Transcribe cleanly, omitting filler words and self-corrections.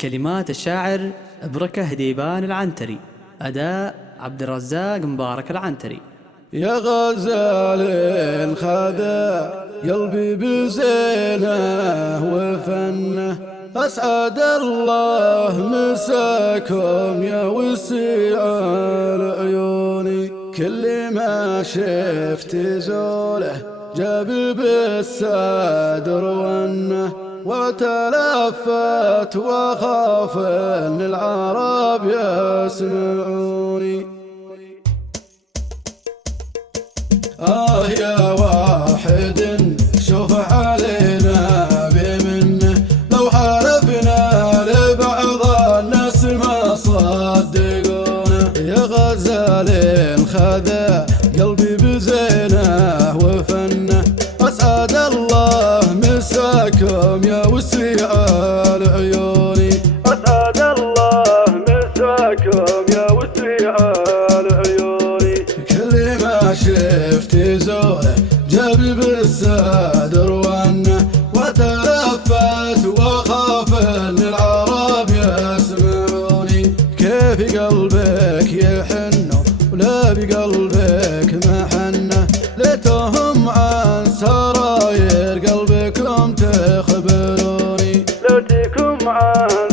كلمات الشاعر بركة هديبان العنتري، أداء عبد الرزاق مبارك العنتري. يا غزال خذا قلبي بزينه وفنه، أسعد الله مساكم يا وسيع العيون. كل ما شفت زوله جاب بالصدر ونه، وتلفت وخاف ان العرب يسمعوني. يا واحد شوف علينا بمنه، لو حلفنا لبعض الناس ما صدقونا. يا غزال خذا قلبي بزينه وفنه، أسعد الله مساكم يا وسيع العيون. أسعد الله مساكم يا وسيع العيون. كل ما شفت زوله جاب بالصدر ونه، وتلفت وخاف ان العرب يسمعوني. كيف قلبك يحن ولا بقلبك محنه، ليتهم عن سراير قلبكم تخبروني. ليتكم عن